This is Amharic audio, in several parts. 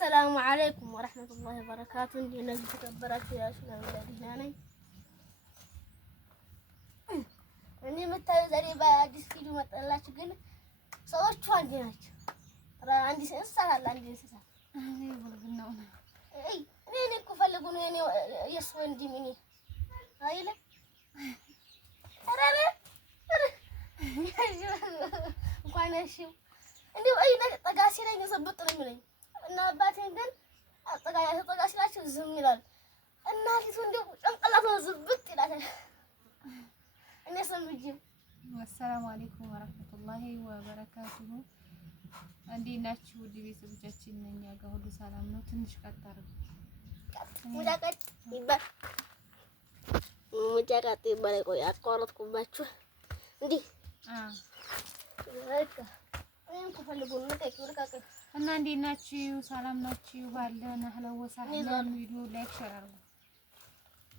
السلام عليكم ورحمة الله وبركاته. እንዴት ተከበራችሁ ያሽላል ለዲና ነኝ። እኔ መታዩ ዛሬ በአዲስ ቪዲዮ መጣላችሁ፣ ግን ሰዎቹ አንድ ናቸው። አንድ እንስሳ አለ፣ አንድ እንስሳ እኔ ወልግናው ነው። እኔ እኮ ፈልጉ ነው እኔ የሱ ወንድም እኔ አይለ አራራ እንኳን እሺ እንዴው አይ ጠጋሲ ላይ ዘብጥ ነው የሚለኝ እና አባቴን ግን አጠጋ ሲላቸው ዝም ይላል። እናቲቱ እንደው ጨንቅላቷ ዝብጥ ይላል። እኔ ሰምጂ ወሰላሙ አለይኩም ወራህመቱላሂ ወበረካቱሁ። እንዴት ናችሁ ውድ ቤተሰቦቻችን? እኛ ጋር ሁሉ ሰላም ነው። ትንሽ ቀጣር ሙዳቀጥ ይባላል። ቆይ አቋረጥኩባችሁ እንዴ? በቃ እኔም ከፈልጉ ነው ተከራከረ እና እንዴት ናችሁ? ሰላም ናችሁ? ባለን አህለን ወሰህለን። ቪዲዮ ላይክ ሼር አድርጉ።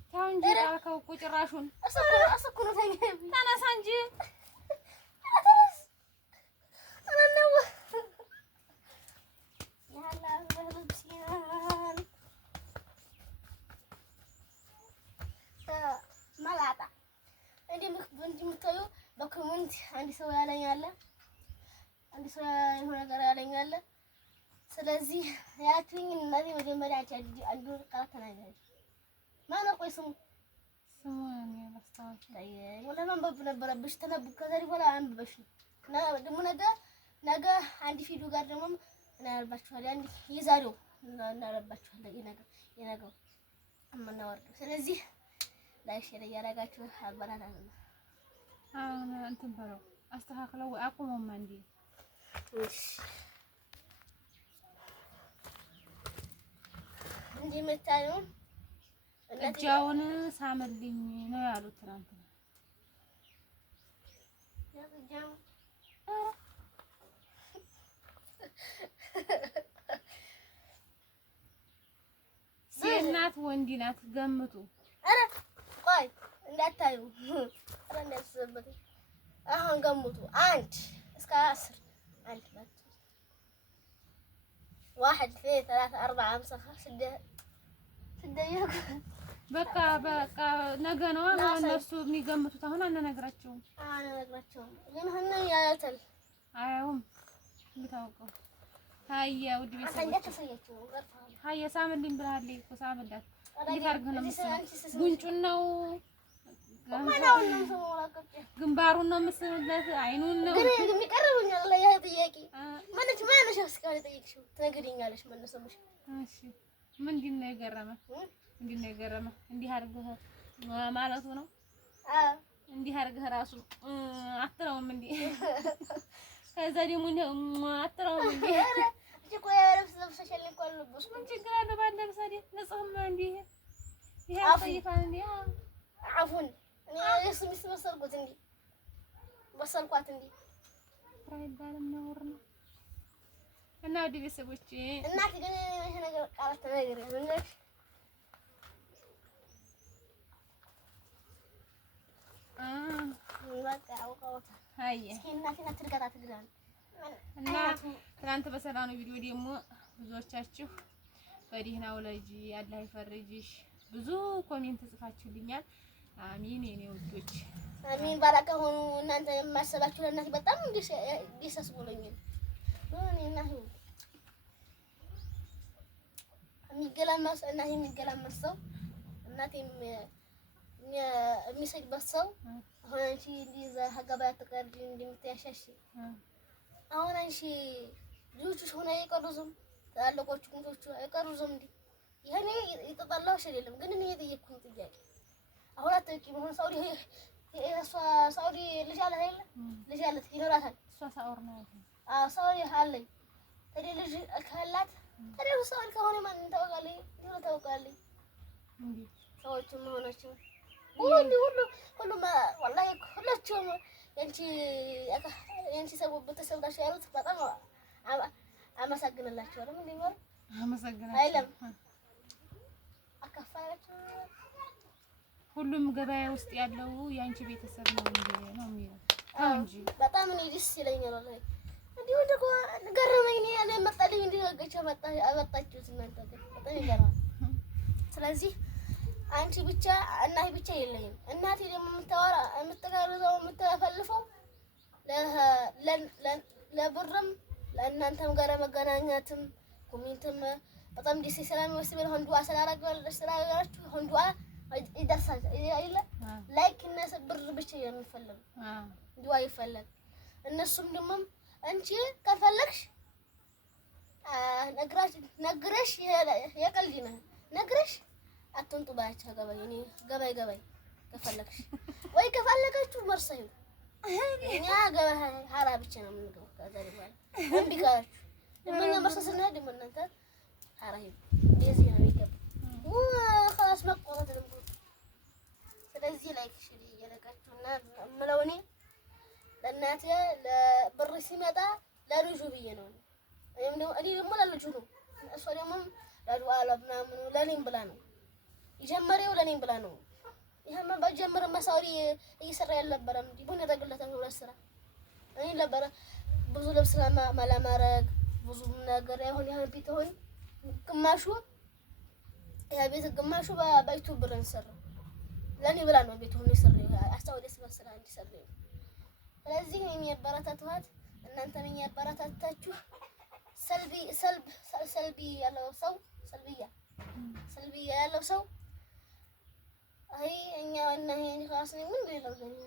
ታው እንጂ አልከው እኮ ጭራሹን አሰኩ ነው ተነሳ እንጂ መላጣ እንደምታዩ በኮሜንት አንድ ሰው ያለኛል፣ አንድ ሰው የሆነ ነገር ያለኛል። ስለዚህ ያቺኝ እነዚህ መጀመሪያ አንዱ ቃል ተናገረች። ማነው? ቆይ ስሙ ነው ያስተዋወቀ ለማንበብ ነበረብሽ። ተነብብ ከዛሬ በኋላ አንብበሽ እና ደግሞ ነገ አንድ ቪዲዮ ጋር ደግሞ እናያልባችኋል። አንድ የዛሬው እናያልባችኋል። የነገው የምናወርደው። ስለዚህ ላይክ ሼር እያደረጋችሁ አበራታቱ። እንትን በለው አስተካክለው ወይ አቁመውማ እንዴ። እሺ እንዴ መታዩ እጃውን ሳመልኝ ነው ያሉት ትናንትና። ሴት ናት ወንድ ናት ገምቱ። ኧረ ቆይ እንዳታዩ። ኧረ እንዳትሰበት። አሁን ገምቱ 1 እስከ 10 1 2 1 2 3 4 5 6 በቃ ነገ ነው እነሱ የሚገምቱት። አሁን አንነግራቸውም። ግን ሆነ ያያታል አያውም የምታውቀው። ሀያ ውድ ቤተሰቦች ሀያ ሳምልኝ ብላለች እኮ ሳምላት። እንዴት አድርገህ ነው የምትስመው? ጉንጩን ነው ግንባሩን ነው የምትስምለት? አይኑን ነው? ግን የሚቀርብኛል ላይ ያ ጥያቄ ማነሽ እስካሁን የጠየቅሽው ትነግሪኛለሽ መለሰምሽ። እሺ ምንድን ነው የገረመህ? እንዲህ አድርገህ ማለቱ ነው? አዎ እንዲህ አድርገህ ራሱ አትለውም እንዴ? ከዛ ደግሞ አትለውም እንዴ? እቺ ቆይ ያለብስ ለብሰሻል እኮ አልለበስኩ። ምን ችግር አለው ባለብስ አይደል? ንጹህም ነው እንዴ? ይሄ አጥይፋን እንዴ? አፉን እኔ እስሚስ መሰልኩት እንዴ? መሰልኳት እንዴ? አይባልም ነውር ነው። እና ወደ ቤተሰቦቼ እናት ግን ይሄ ነገር ቃላት ተናገረ በቃ አውቀውታ። አይ እስኪ እናቴና ትርጋታ ትግራል እና ትናንት በሰራነው ቪዲዮ ደግሞ ብዙዎቻችሁ በዲህና ወላጂ አላህ ይፈርጅሽ ብዙ ኮሜንት ጽፋችሁልኛል። አሚን የኔ ውዶች አሚን። ባላቀ ሆኑ እናንተ የማሰባችሁ ለእናቴ በጣም ደስ ብሎኛል። እናቴ የሚገላመስ እናቴ የሚገላመስ ሰው እናቴም የሚሰግበት ሰው አሁን አንቺ እንዲዛ ሀገባ ተቀርጂ እንደምትያሻሽ አሁን አንቺ ልጆችሽ ሆነ አይቀሩዝም፣ ታላቆቹ ሙቶቹ አይቀሩዝም እንዴ? ይሄኔ ይተጣላሽ አይደለም ግን እኔ የጠየቅኩኝ ጥያቄ አሁን አትጠይቂም። አሁን ሳውዲ ልጅ አለ አይደል? ልጅ አለ ይኖራታል። እሷ ሳውር ነው ያለው። ሳውዲ አለኝ ታዲያ ልጅ ካላት ታዲያ ሳውዲ ከሆነ ማን ታውቃለህ? ይሁን ታውቃለህ እንዴ ሰዎች መሆናቸው ሁሉ ወላሂ ሁላችሁም የአንቺ ሰው በተሰብዳችሁ ያሉት በጣም አመሰግንላችኋለሁ። ምን ይኖር አመሰግናለሁ አይለም አከፋላችሁ። ሁሉም ገበያ ውስጥ ያለው የአንቺ ቤተሰብ ነው እንጂ ነው የሚለው እንጂ በጣም እኔ ደስ ይለኛል። ወላሂ እንዲሁ ደግሞ ገረመኝ ነው ያለ መጣልኝ እንዲሁ ገጨ አመጣችሁት እናንተ በጣም ይገርማል። ስለዚህ አንቺ ብቻ እናቴ ብቻ የለኝም። እናቴ ደግሞ የምትጋርዘው የምትፈልፈው ለብርም ለእናንተም ጋር መገናኛትም ኮሜንትም በጣም ደስ ስለሚወስድ ሆንዱ ስላደረጋችሁ ሆንዱ ይደርሳል አይደለ? ላይክ እና ብር ብቻ የሚፈልግ ዱአ ይፈልግ። እነሱም ደግሞ አንቺ ካልፈለግሽ ነግረሽ የቀልድ ነው ነግረሽ አትንጡ ባያቻ ገበይ እኔ ገበይ ከፈለግሽ ወይ ከፈለጋችሁ መርሳዩ እኛ ገበይ ሀራ ብቻ ነው የምንገባው። ከዛ ይባል እንቢ ካላችሁ ምን መርሳስና ደግሞ እናንተ ሀራ ይሄ እንደዚህ ነው የሚገባው خلاص መቆረጥ ነው። ስለዚህ ላይክ ሽሪ እያደረጋችሁና ምለውኔ ለእናቴ ለብር ሲመጣ ለልጁ ብዬ ነው እኔ ደግሞ ለልጁ ነው እሷ ደግሞ ለዱአ ለምናምን ለኔም ብላ ነው የጀመረው ለኔም ብላ ነው። ይሄማ በጀመረ መሳውሪ እየሰራ ያልነበረም እንዴ ቡን ያደርግለታል ሁለት ስራ እኔ ነበር ብዙ ልብስ ማላማረግ ብዙ ነገር ያሁን ቢት ሆይ ግማሹ ያ ቤት ግማሹ በባይቱ ብርን ሰራ ለኔ ብላ ነው ቤቱ ነው የሰራው አስተዋደ ስራ እንዲሰራው። ስለዚህ እኔ ያበረታታት እናንተ ምን ያበረታታችሁ ሰልቢ ያለው ሰው ሰልቢያ ያለው ሰው አይ እኛ እና ይሄን ራስ ነው ምን ሌላው ዘኛ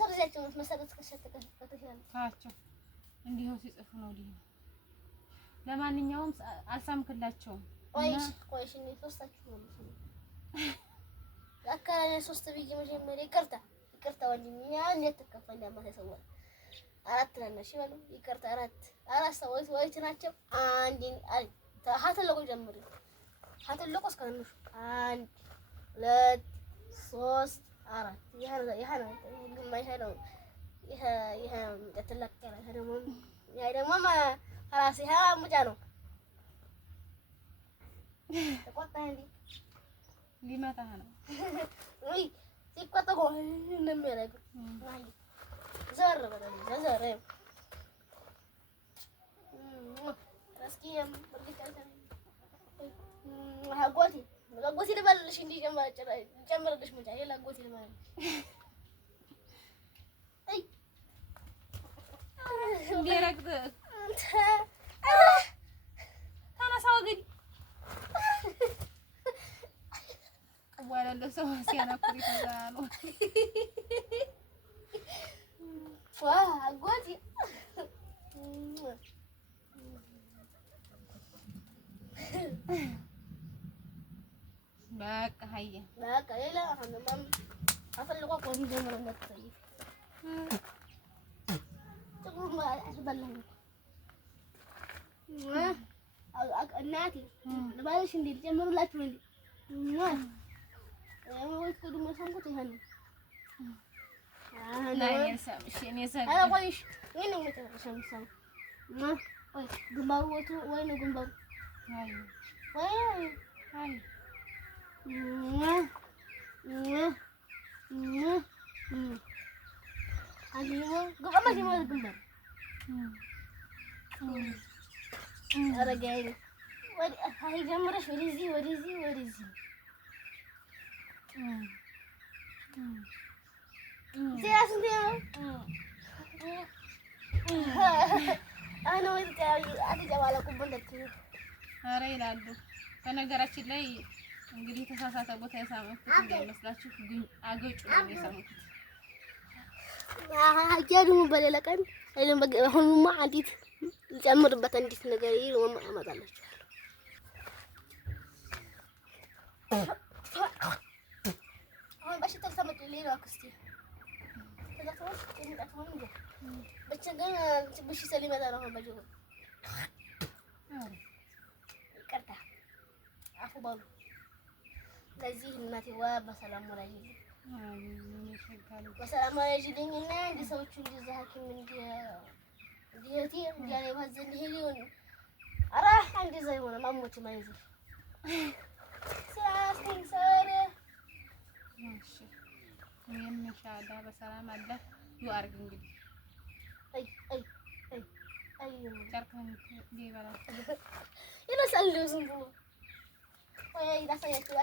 ሰርዛቸው መሰረት ከተሻለ ታቸው እንዲሁ ሲጽፉ ነው ዲህ ለማንኛውም አልሳምክላቸውም ቆይሽ እኔ ሶስታችሁ ነው አካባቢ ሶስት ቢጂ መጀመሪያ ይቅርታ ወንድም ያን የተከፈለ ያማሰው አራት ነሽ ይበሉ ይቅርታ አራት ሰዎች ወይት ናቸው አንድ አይ ሀተለቆ ጀምሩ ሀተለቆ እስካንሽ 1 2 3 4 ይሄ ነው ግማሽ ነው ይሄ የተለቀቀ ይሄ ደግሞ خلاص ይሄ ሙጫ ነው ተቆጣ እንዴ ሊመታህ ነው ወይ ሲቆጣው እንደሚያደርግ አይ ዘር በለ ረስኪም በርግጠኛ አጎቴ ልበልሽ እንዴ ጀመረልሽ ሙጫ ሌላ አጎቴ ልበልሽ አይ እንዲረግጥ ተነሳው ግን ወላለ ሰው ሲያናኩሪ ተዛሉ አጎቴ በቃ ሀየ በቃ ሌላ አሁንማ አፈልቆ ቆም ጀምሮ እንደተሰይ ጥቁር አስበላኝ እናቴ ለባልሽ እንዴ ጀምሩላችሁ እንዴ ወይ ደግሞ ሰንኩት ይሄን እኔ ቆይሽ እኔ ነው መጨረሻው ሰው ወይ ግንባሩ ወይ ነው ግንባሩ ወይ አጂሞ ግማሽ ማለት ግንባር አረጋይ ወዲ አይ ጀምረሽ ወዲዚህ ሲያስንቴ አና ወይ አዲጃባላ ኩበለት አረ ይላሉ። በነገራችን ላይ እንግዲህ ተሳሳተ ቦታ ያሳመኩት እንደመስላችሁ ግን አገጩ ነው የሳመኩት። አጃዱሙ በሌላ ቀን አይደለም አሁንማ አንዲት ጨምርበት አንዲት ነገር ይሮም አመጣላችሁ። አሁን በሽታ ተመጡ ሌላ አክስቲ ተዛተው እንደታውን እንዴ በቸገን ትብሽ ሰሊመታ ነው በጆሮ ይቅርታ አፉ ባሉ ለዚህ እናቴዋ በሰላም ወላጅ በሰላም ወላጅልኝና እንደ ሰዎቹ እንደዛ ሐኪም እንዲህቲ እንዲያኔ ባዘ እንዲሄድ አራ እንደዛ ይሆነ ማሞች ማይዙ ሲያስኪን ሰረ እሺ ኢንሻአላህ በሰላም አለ ዱአ አርግ እንግዲህ አይ አይ አይ አይ ጨርቅህን ሊበላ ይረሳል ዝም ብሎ ወይ ላሳያችሁ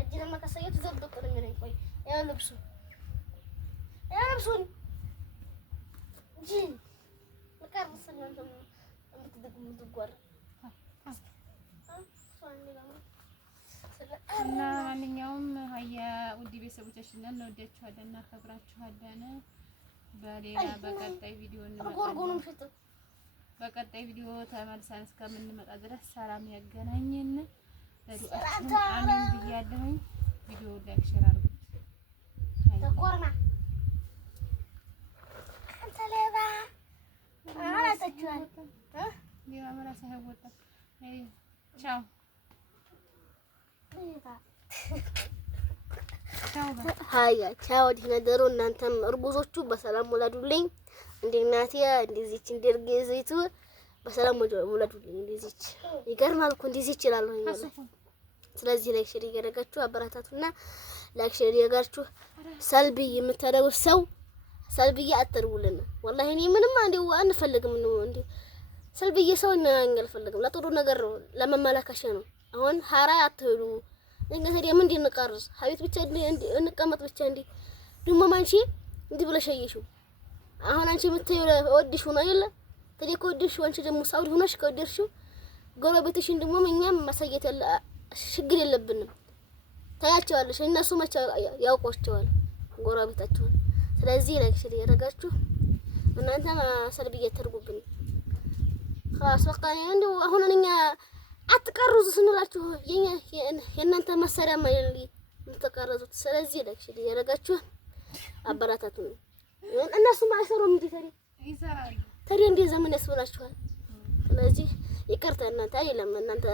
እጅንማ ካሳያችሁ ዘብጥ ነው የሚለኝ። ቆይ ያው ልብሱን እንጂ ልቀርስ እናንተ የምትደግሙት ጓር እና ማንኛውም ሀያ ውድ ቤተሰቦቻችን እንወዳችኋለን፣ እናከብራችኋለን። በሌላ በቀጣይ ቪዲዮ እንመጣለን። በቀጣይ ቪዲዮ ተመልሰን እስከምንመጣ ድረስ ሰላም ያገናኘን። ለዱአችን አሜን ብያለሁኝ። ቪዲዮ ላይክ ሼር አድርጉት። ተቆርማ አንተ ለባ አላጠችዋል ሌባ መራሳ ያወጣ ቻው ሀያ ቻው ደህና ደሩ። እናንተም እርጉዞቹ በሰላም ወለዱልኝ። እንደ እናቴ እንደዚች እንደርገዘይቱ በሰላም ወለዱልኝ። እንደዚች ይገርማል እኮ እንደዚህ ይችላል ነው። ስለዚህ ላይክ ሼር እያደረጋችሁ አበረታቱና ላይክ ሼር እያደረጋችሁ ሰልቢ የምታደርጉት ሰው ሰልብዬ አትርቡልን። ወላሂ እኔ ምንም አንዴው አንፈልግም ነው እንዴ ሰልብዬ ሰው አንፈልግም። ለጥሩ ነገር ነው፣ ለመመላከሻ ነው። አሁን ሀራ አትሄዱ እንግዲህ ታዲያ ምን እንቀርስ ሀቢት ብቻ እንቀመጥ ብቻ እንዴ ደግሞ ማንቺ እንዲህ ብለሽ አየሽው። አሁን አንቺ የምትይው ወድሽ ሆነ አይደለ ታዲያ ከወድሽው አንቺ ደግሞ ሳውዲ ሆነሽ ከወደድሽው ጎረቤትሽን ደግሞ እኛም ማሳየት ችግር የለብንም። ታያቸዋለሽ እነሱ መቻ ያውቋቸዋል ጎረቤታቸውን። ስለዚህ ላይክ ሼር ያደርጋችሁ እናንተ ሰልብዬ ተርጉብኝ خلاص በቃ እንደው አሁን እኛ አትቀርዙ ስንላችሁ የእናንተ መሳሪያ ማይል የምትቀርዙት። ስለዚህ ላይክ ሼር ያደርጋችሁ አበረታቱ ነው። እነሱ ማይሰሩም እንዴ ይሰራሉ ታዲያ እንዴ ዘመን ያስብላችኋል። ስለዚህ ይቅርታ እናንተ አይደለም እናንተ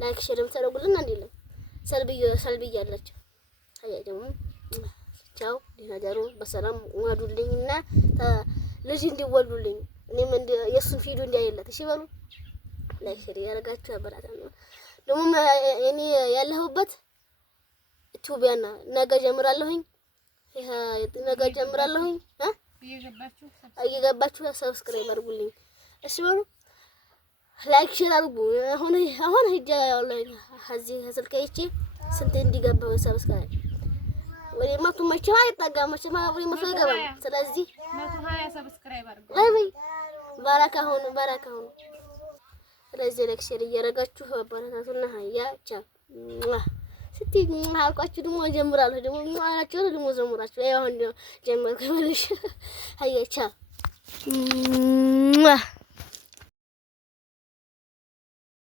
ላይክ ሼር የምታደርጉልን አይደለም ሰልብዬ አላችሁ። አያ ደግሞ ቻው ደህና ደሩ። በሰላም ወዱልኝና ልጅ እንዲወሉልኝ እኔም እንደ የሱን ቪዲዮ እንዲያይለት እሺ በሉ። ላይክ ሼር ያደርጋችሁ አበረታቱ ነው። ደግሞ እኔ ያለሁበት ኢትዮጵያና ነገ ጀምራለሁኝ። ይሄ ነገ ጀምራለሁኝ። እየገባችሁ ሰብስክራይብ አድርጉልኝ እሺ በሉ። ላይክ ሼር አድርጉ። አሁን ሂጅ ያለኝ እዚህ ስልከይቼ ስንት እንዲገባው ሰብስክራይብ ወይ ማቱ መቼም አይጠጋም መቼም አብሬ መቶ አይገባም። ስለዚህ 120 ሰብስክራይብ አድርጉ። አይ ባራካ ሆኑ። ስለዚህ ላይክ ሼር እያደረጋችሁ አበረታቱና ሀያ ቻው ስትይ አልኳችሁ። ደግሞ ጀምራለሁ ደግሞ አላችሁ ደግሞ ዘምራችሁ አይ አሁን ጀመርኩ ብለሽ ሀያ ቻው